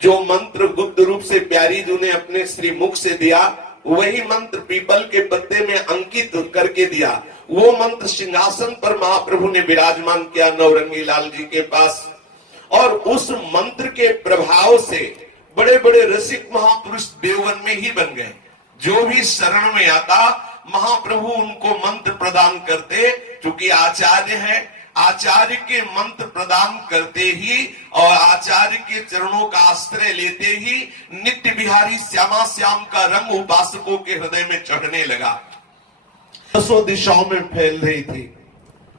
जो मंत्र गुप्त रूप से प्यारी जी ने अपने श्री मुख से दिया, वही मंत्र पीपल के पत्ते में अंकित करके दिया। वो मंत्र सिंहासन पर महाप्रभु ने विराजमान किया नवरंगी लाल जी के पास। और उस मंत्र के प्रभाव से बड़े बड़े रसिक महापुरुष देववन में ही बन गए। जो भी शरण में आता महाप्रभु उनको मंत्र प्रदान करते, क्योंकि आचार्य है, आचार्य के मंत्र प्रदान करते ही और आचार्य के चरणों का आश्रय लेते ही नित्य बिहारी श्यामा श्याम का रंग उपासकों के हृदय में चढ़ने लगा। दसों दिशाओं में फैल रही थी।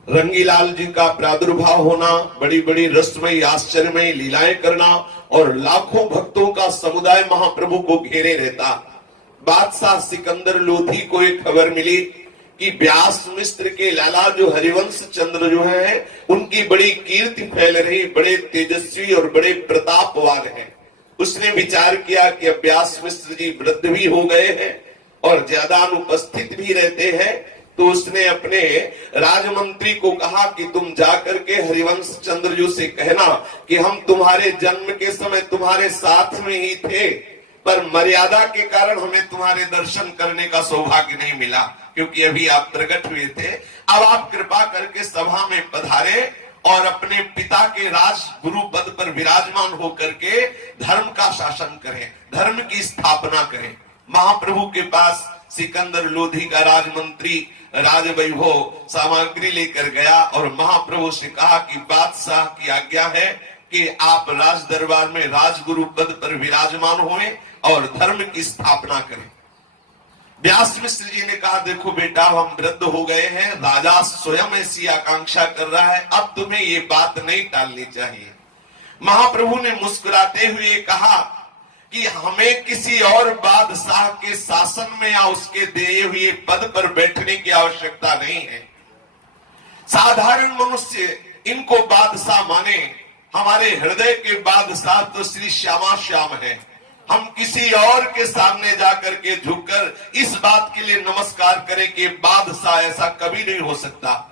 रंगीलाल जी का प्रादुर्भाव होना, बड़ी बड़ी रसमयी आश्चर्यमयी लीलाएं करना और लाखों भक्तों का समुदाय महाप्रभु को घेरे रहता। बादशाह सिकंदर लोधी को एक खबर मिली कि व्यास मिश्र के लाला जो हरिवंश चंद्र जो है, उनकी बड़ी कीर्ति फैल रही, बड़े तेजस्वी और बड़े प्रतापवान हैं। उसने विचार किया कि अब व्यास मिश्र जी वृद्ध भी हो गए हैं और ज्यादा अनुपस्थित भी रहते हैं, तो उसने अपने राजमंत्री को कहा कि तुम जाकर के हरिवंश चंद्र जी से कहना कि हम तुम्हारे जन्म के समय तुम्हारे साथ में ही थे, पर मर्यादा के कारण हमें तुम्हारे दर्शन करने का सौभाग्य नहीं मिला, क्योंकि अभी आप प्रकट हुए थे। अब आप कृपा करके सभा में पधारे और अपने पिता के राज गुरु पद पर विराजमान होकर के धर्म का शासन करें, धर्म की स्थापना करें। महाप्रभु के पास सिकंदर लोधी का राजमंत्री राजवैभव सामग्री लेकर गया और महाप्रभु से कहा कि बादशाह की आज्ञा है कि आप राज दरबार में राजगुरु पद पर विराजमान हों और धर्म की स्थापना करें। व्यास मिश्र जी ने कहा, देखो बेटा, हम वृद्ध हो गए हैं, राजा स्वयं ऐसी आकांक्षा कर रहा है, अब तुम्हें ये बात नहीं टालनी चाहिए। महाप्रभु ने मुस्कुराते हुए कहा कि हमें किसी और बादशाह के शासन में या उसके दिए हुए पद पर बैठने की आवश्यकता नहीं है। साधारण मनुष्य इनको बादशाह माने, हमारे हृदय के बादशाह तो श्री श्यामा श्याम है। हम किसी और के सामने जाकर के झुककर इस बात के लिए नमस्कार करें कि बादशाह, ऐसा कभी नहीं हो सकता।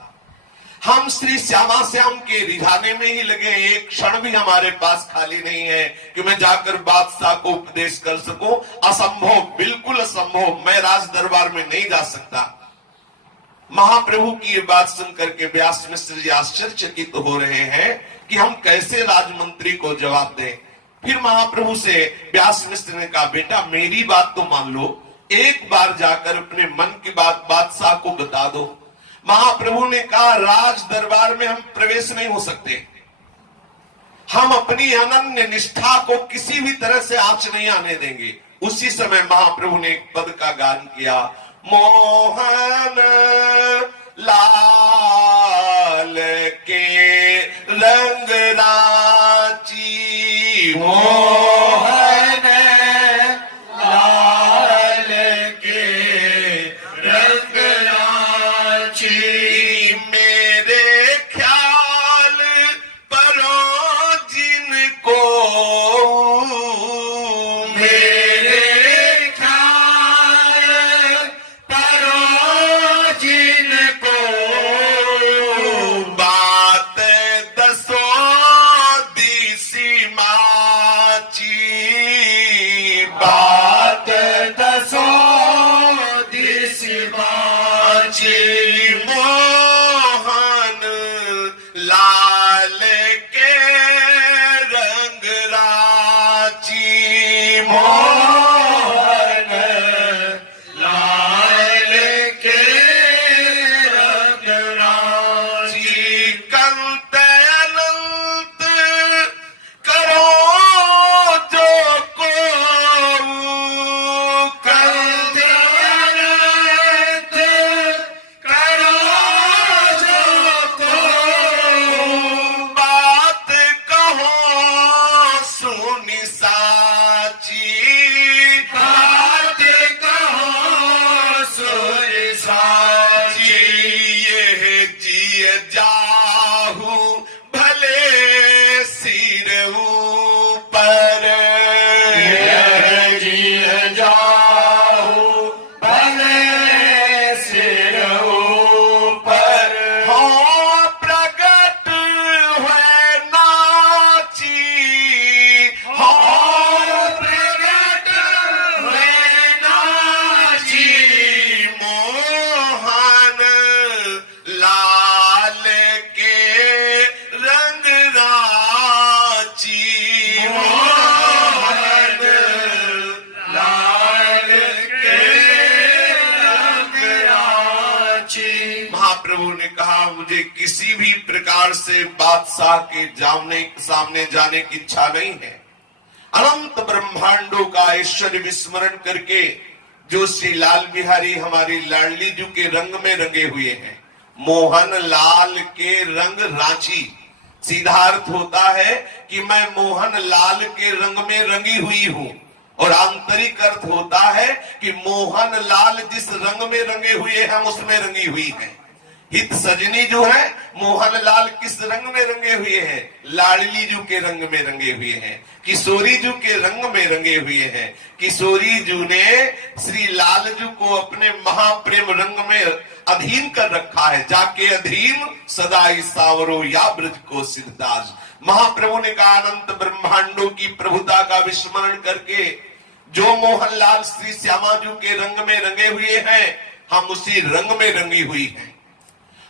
हम श्री श्यामा श्याम के रिझाने में ही लगे, एक क्षण भी हमारे पास खाली नहीं है कि मैं जाकर बादशाह को उपदेश कर सकूं। असंभव, बिल्कुल असंभव, मैं राज दरबार में नहीं जा सकता। महाप्रभु की ये बात सुनकर के व्यास मिश्र जी आश्चर्यचकित हो रहे हैं कि हम कैसे राजमंत्री को जवाब दें। फिर महाप्रभु से व्यास मिश्र ने कहा, बेटा मेरी बात तो मान लो, एक बार जाकर अपने मन की बात बादशाह को बता दो। महाप्रभु ने कहा, राज दरबार में हम प्रवेश नहीं हो सकते, हम अपनी अनन्य निष्ठा को किसी भी तरह से आंच नहीं आने देंगे। उसी समय महाप्रभु ने एक पद का गान किया, मोहन लाल के रंग राची, मोहन लाल के रंग राची, मेरे ख्याल परो जिनको, मेरे ख्याल परो जिनको, बात दसों दिसी माची, किसी भी प्रकार से बादशाह के सामने जाने की इच्छा नहीं है। अनंत ब्रह्मांडों का ऐश्वर्य विस्मरण करके जो श्री लाल बिहारी हमारी लाडली जी के रंग में रंगे हुए हैं, मोहन लाल के रंग रांची, सीधा अर्थ होता है कि मैं मोहन लाल के रंग में रंगी हुई हूं, और आंतरिक अर्थ होता है कि मोहन लाल जिस रंग में रंगे हुए हैं उसमें रंगी हुई है। हित सजनी जो है मोहन लाल किस रंग में रंगे हुए हैं? लाडली जू के रंग में रंगे हुए हैं, किशोरी जू के रंग में रंगे हुए हैं। किशोरी जू ने श्री लाल जू को अपने महाप्रेम रंग में अधीन कर रखा है। जाके अधीन सदाई सावरो या ब्रज को सिद्धदास। महाप्रभु ने कहा अनंत ब्रह्मांडों की प्रभुता का विस्मरण करके जो मोहनलाल श्री श्यामा जू के रंग में रंगे हुए हैं, हम उसी रंग में रंगी हुई हैं।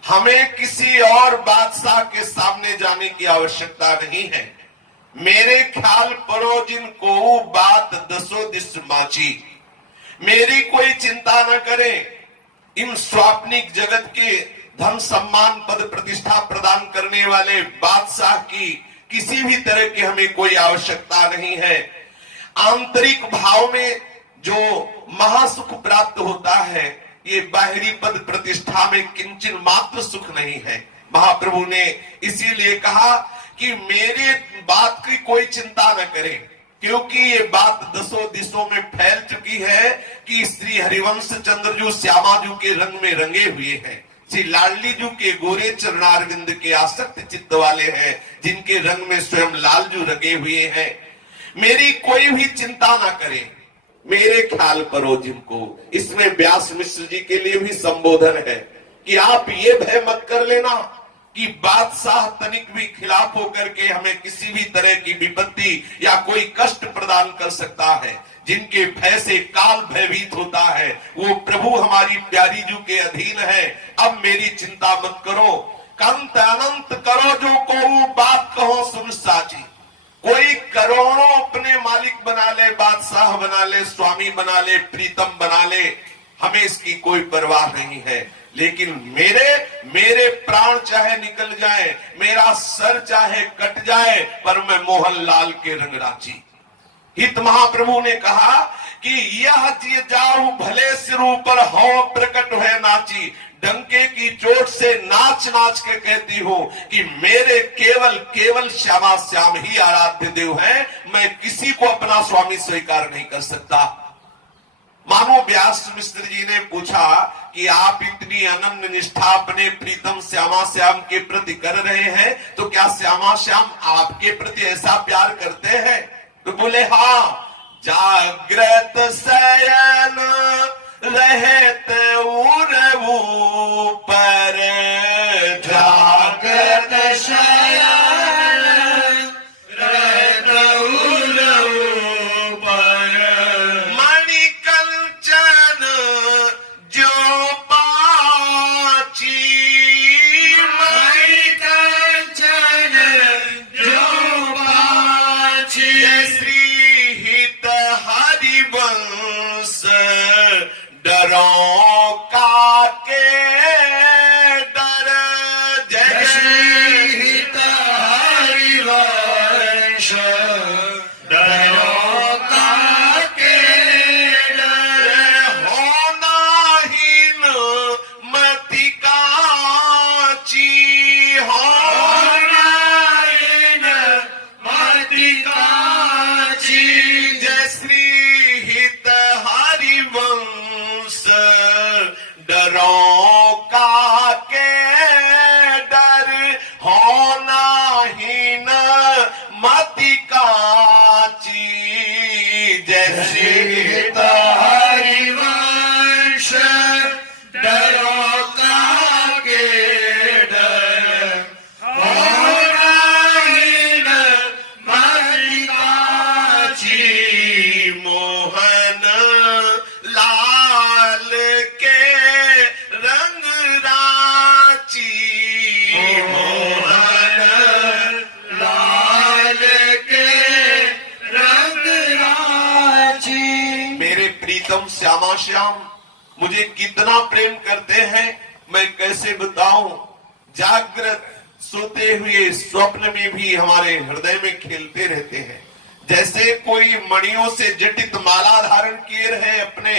हमें किसी और बादशाह के सामने जाने की आवश्यकता नहीं है। मेरे ख्याल परो जिनको बात दसो दिस माची, मेरी कोई चिंता न करें। इन स्वाप्निक जगत के धन सम्मान पद प्रतिष्ठा प्रदान करने वाले बादशाह की किसी भी तरह की हमें कोई आवश्यकता नहीं है। आंतरिक भाव में जो महासुख प्राप्त होता है, ये बाहरी पद प्रतिष्ठा में किंचन मात्र सुख नहीं है। महाप्रभु ने इसीलिए कहा कि मेरे बात की कोई चिंता न करें, क्योंकि ये बात दसों दिशों में फैल चुकी है कि श्री हरिवंश चंद्र जो श्यामा जू के रंग में रंगे हुए हैं, श्री लाडली जू के गोरे चरणारविंद के आसक्त चित्त वाले हैं, जिनके रंग में स्वयं लाल जू रंगे हुए हैं। मेरी कोई भी चिंता ना करें, मेरे ख्याल परो जिनको। इसमें व्यास मिश्र जी के लिए भी संबोधन है कि आप ये भय मत कर लेना कि बादशाह तनिक भी खिलाफ होकर के हमें किसी भी तरह की विपत्ति या कोई कष्ट प्रदान कर सकता है। जिनके भय से काल भयभीत होता है, वो प्रभु हमारी प्यारी जू के अधीन है। अब मेरी चिंता मत करो। कंत अनंत करो जो को बात कहो सुन साची। कोई करोड़ों अपने मालिक बना ले, बादशाह बना ले, स्वामी बना ले, प्रीतम बना ले, हमें इसकी कोई परवाह नहीं है। लेकिन मेरे प्राण चाहे निकल जाए, मेरा सर चाहे कट जाए, पर मैं मोहनलाल के रंग रांची। हित महाप्रभु ने कहा कि यह जाऊ भले सिर ऊपर हौ प्रकट है नाची। डंके की चोट से नाच नाच के कहती हूँ कि मेरे केवल श्यामा श्याम ही आराध्य देव हैं। मैं किसी को अपना स्वामी स्वीकार नहीं कर सकता। मानो व्यास मिश्र जी ने पूछा कि आप इतनी अनन्य निष्ठा अपने प्रीतम श्यामा श्याम के प्रति कर रहे हैं, तो क्या श्यामा श्याम आपके प्रति ऐसा प्यार करते हैं? तो बोले हाँ। जागृत शयन रहते उरवू पर, जागृत शयन रहते उरवू पर, मणिकंचन जो पाची, मणिकंचन जो पाची। श्री हित हरिवंश डरों का के डर, जय श्री हित हरिवंश डरों का के डर। होनाहीन मति काची, होनाहीन मति काची। जय श्री हित हरिवंश डरों का के डर, होनाहीन मति काची। जय श्री हित हरिवंश डरों का के डर, होनाहीन मति काची। मोहन लाल के रंग रांची, मोहन लाल के रंग रांची। मेरे प्रीतम श्यामा श्याम मुझे कितना प्रेम करते हैं, मैं कैसे बताऊं। जागृत सोते हुए स्वप्न में भी हमारे हृदय में खेलते रहते हैं। जैसे कोई मणियों से जटित माला धारण किए रहे अपने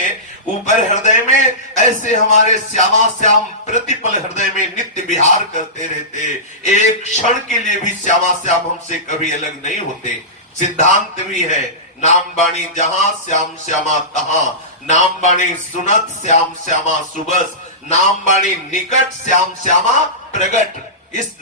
ऊपर हृदय में, ऐसे हमारे श्यामा श्याम प्रतिपल हृदय में नित्य विहार करते रहते। एक क्षण के लिए भी श्यामा श्याम हमसे कभी अलग नहीं होते। सिद्धांत भी है, नाम बाणी जहां श्याम श्यामा तहां, नाम बाणी सुनत श्याम श्यामा सुबस, नाम बाणी निकट श्याम श्यामा प्रगट। इस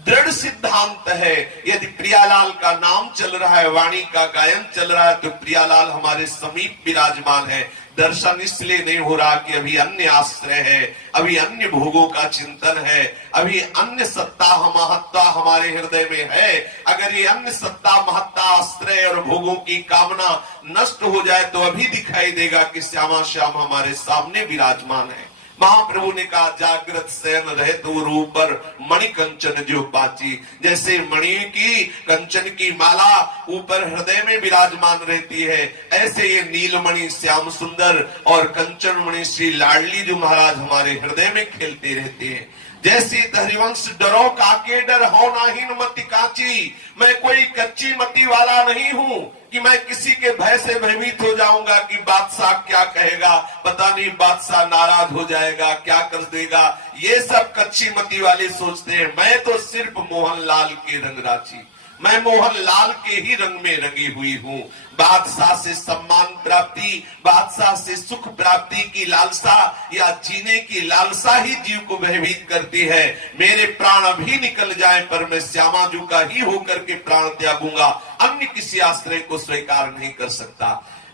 दृढ़ सिद्धांत है, यदि प्रियालाल का नाम चल रहा है, वाणी का गायन चल रहा है, तो प्रियालाल हमारे समीप विराजमान है। दर्शन इसलिए नहीं हो रहा कि अभी अन्य आश्रय है, अभी अन्य भोगों का चिंतन है, अभी अन्य सत्ता महत्ता हमारे हृदय में है। अगर ये अन्य सत्ता महत्ता आश्रय और भोगों की कामना नष्ट हो जाए तो अभी दिखाई देगा कि श्यामा श्याम हमारे सामने विराजमान है। महाप्रभु ने कहा, जागृत शयन रहे तो ऊपर मणि कंचन जो बाची। जैसे मणि की कंचन की माला ऊपर हृदय में विराजमान रहती है, ऐसे ये नीलमणि श्याम सुंदर और कंचन मणि श्री लाडली जो महाराज हमारे हृदय में खेलते रहते हैं। जैसे हरिवंश डरो काके डर हो नाहीन मति काची। मैं कोई कच्ची मति वाला नहीं हूँ कि मैं किसी के भय से भयभीत हो जाऊंगा कि बादशाह क्या कहेगा, पता नहीं बादशाह नाराज हो जाएगा, क्या कर देगा। ये सब कच्ची मति वाले सोचते हैं। मैं तो सिर्फ मोहनलाल के रंगराची, मैं मोहनलाल के ही रंग में रंगी हुई हूँ। बादशाह से सम्मान प्राप्ति, बादशाह से सुख प्राप्ति की लालसा या जीने की लालसा ही जीव को भयभीत करती है। मेरे प्राण अभी निकल जाए पर मैं श्यामा जू का ही होकर के प्राण त्यागूंगा, अन्य किसी आश्रय को स्वीकार नहीं कर सकता।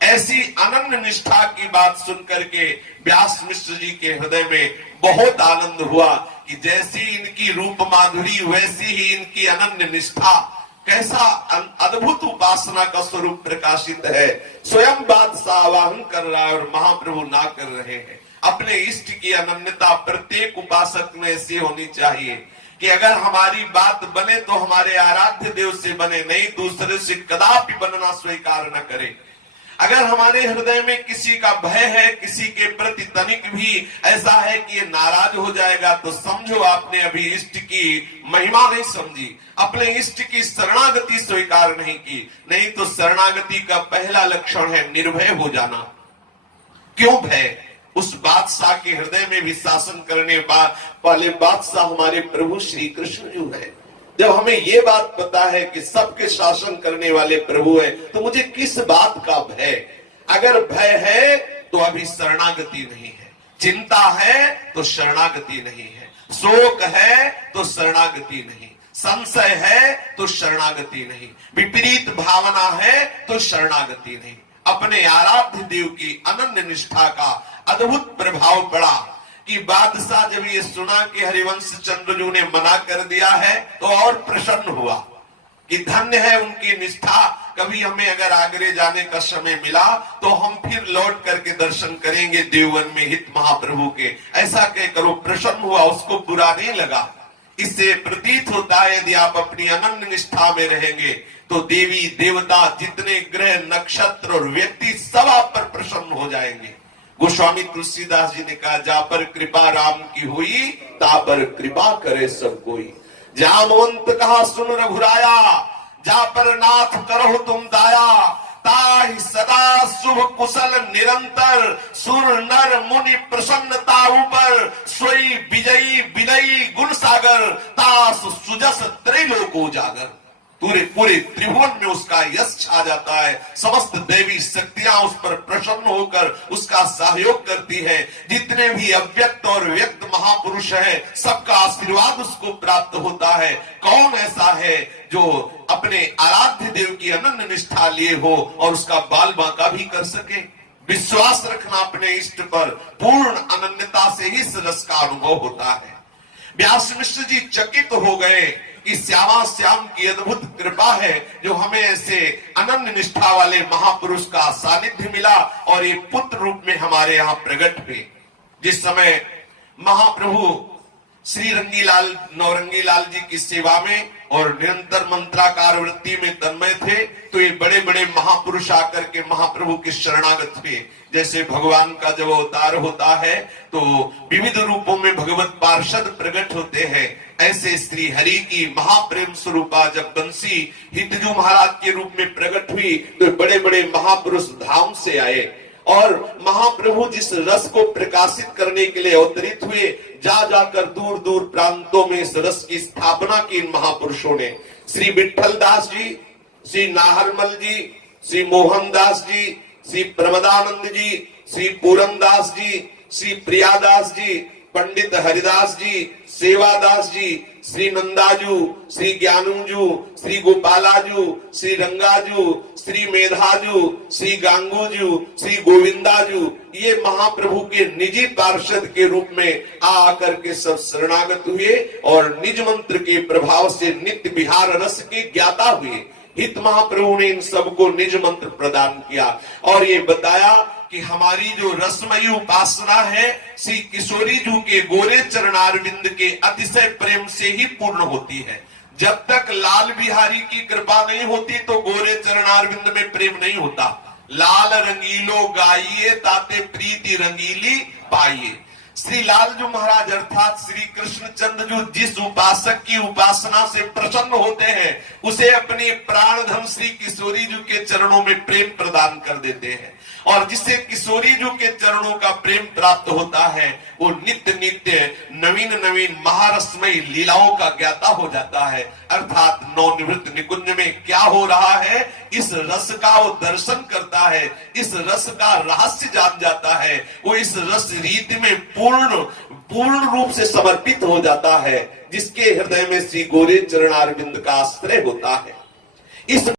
ऐसी अनन्य निष्ठा की बात सुनकर के व्यास मिश्र जी के हृदय में बहुत आनंद हुआ कि जैसी इनकी रूप माधुरी वैसी ही इनकी अनन्य निष्ठा। कैसा अद्भुत उपासना का स्वरूप प्रकाशित है। स्वयं बादशाह आवाहन कर रहा है और महाप्रभु ना कर रहे हैं। अपने इष्ट की अनन्यता प्रत्येक उपासक में ऐसी होनी चाहिए कि अगर हमारी बात बने तो हमारे आराध्य देव से बने, नहीं दूसरे से कदापि बनना स्वीकार न करे। अगर हमारे हृदय में किसी का भय है, किसी के प्रति तनिक भी ऐसा है कि ये नाराज हो जाएगा, तो समझो आपने अभी इष्ट की महिमा नहीं समझी, अपने इष्ट की शरणागति स्वीकार नहीं की। नहीं तो शरणागति का पहला लक्षण है निर्भय हो जाना। क्यों भय? उस बादशाह के हृदय में भी शासन करने वाले बादशाह हमारे प्रभु श्री कृष्ण जो है। जब हमें ये बात पता है कि सबके शासन करने वाले प्रभु है, तो मुझे किस बात का भय? अगर भय है तो अभी शरणागति नहीं है, चिंता है तो शरणागति नहीं है, शोक है तो शरणागति नहीं, संशय है तो शरणागति नहीं, विपरीत भावना है तो शरणागति नहीं। अपने आराध्य देव की अनन्य निष्ठा का अद्भुत प्रभाव पड़ा कि बादशाह जब ये सुना कि हरिवंश चंद्रजू ने मना कर दिया है तो और प्रसन्न हुआ कि धन्य है उनकी निष्ठा। कभी हमें अगर आगरे जाने का समय मिला तो हम फिर लौट करके दर्शन करेंगे देववन में हित महाप्रभु के, ऐसा कह करो। प्रसन्न हुआ, उसको बुरा नहीं लगा। इससे प्रतीत होता है यदि आप अपनी अनन्य निष्ठा में रहेंगे तो देवी देवता जितने ग्रह नक्षत्र और व्यक्ति सब आप पर प्रसन्न हो जाएंगे। गोस्वामी तुलसीदास जी ने कहा, जा पर कृपा राम की हुई ता पर कृपा करे सब कोई। जामवंत कहा सुन रघुराया, जा पर नाथ करो तुम दाया। ताहि सदा शुभ कुशल निरंतर, सुर नर मुनि प्रसन्नता ऊपर। सोई विजयी विनयी गुण सागर, तास सुजस त्रैलोक उजागर। पूरे त्रिभुवन में उसका यश छा जाता है। समस्त देवी शक्तियां उस पर प्रसन्न होकर उसका सहयोग करती है। जितने भी अव्यक्त और व्यक्त महापुरुष हैं, सबका आशीर्वाद उसको प्राप्त होता है। कौन ऐसा है जो अपने आराध्य देव की अनन्य निष्ठा लिए हो और उसका बाल बांका भी कर सके? विश्वास रखना अपने इष्ट पर, पूर्ण अनन्यता से ही इस रस का अनुभव होता है। व्यास मिश्र जी चकित हो गए कि श्यामा श्याम की अद्भुत कृपा है जो हमें ऐसे अनन्य निष्ठा वाले महापुरुष का सानिध्य मिला और ये पुत्र रूप में हमारे यहाँ प्रकट हुए। जिस समय महाप्रभु श्री रंगीलाल नौरंगीलाल जी की सेवा में और निरंतर मंत्राकार वृत्ति में तन्मय थे, तो ये बड़े बड़े महापुरुष आकर के महाप्रभु के शरणागत हुए। जैसे भगवान का जब अवतार होता है तो विविध रूपों में भगवत पार्षद प्रकट होते हैं, ऐसे श्री हरि की महाप्रेम स्वरूपा जब बंसी हितजू महाराज के रूप में प्रकट हुई तो बड़े बड़े महापुरुष धाम से आए और महाप्रभु जिस रस को प्रकाशित करने के लिए अवतरित हुए, जा जाकर दूर दूर प्रांतों में इस रस की स्थापना की इन महापुरुषों ने। श्री विठल दास जी, श्री नाहरमल जी, श्री मोहन दास जी, श्री प्रमदानंद जी, श्री पूरन दास जी, श्री प्रियादास जी, पंडित हरिदास जी, सेवादास जी, श्री नंदाजू, श्री ज्ञानूजू, श्री गोपालाजू, श्री रंगाजू, श्री मेधाजू, श्री गांगूजू, श्री गोविंदाजू, ये महाप्रभु के निजी पार्षद के रूप में आकर के सब शरणागत हुए और निज मंत्र के प्रभाव से नित्य विहार रस के ज्ञाता हुए। हित महाप्रभु ने इन सबको निज मंत्र प्रदान किया और ये बताया कि हमारी जो रसमयी उपासना है श्री किशोरी जी के गोरे चरणारविंद के अतिशय प्रेम से ही पूर्ण होती है। जब तक लाल बिहारी की कृपा नहीं होती तो गोरे चरणारविंद में प्रेम नहीं होता। लाल रंगीलो गाइए ताते प्रीति रंगीली पाइए। श्री लालजू महाराज अर्थात श्री कृष्णचंद्र जो जिस उपासक की उपासना से प्रसन्न होते हैं उसे अपने प्राण धन श्री किशोरी जी के चरणों में प्रेम प्रदान कर देते हैं और जिससे किशोरी जी के चरणों का प्रेम प्राप्त होता है वो नित्य नित्य नवीन नवीन महारसमय लीलाओं का ज्ञाता हो जाता है। अर्थात नवनिवृत्त निकुंज में क्या हो रहा है इस रस का वो दर्शन करता है, इस रस का रहस्य जान जाता है, वो इस रस रीति में पूर्ण रूप से समर्पित हो जाता है, जिसके हृदय में श्री गोरे चरणारविंद का आश्रय होता है। इस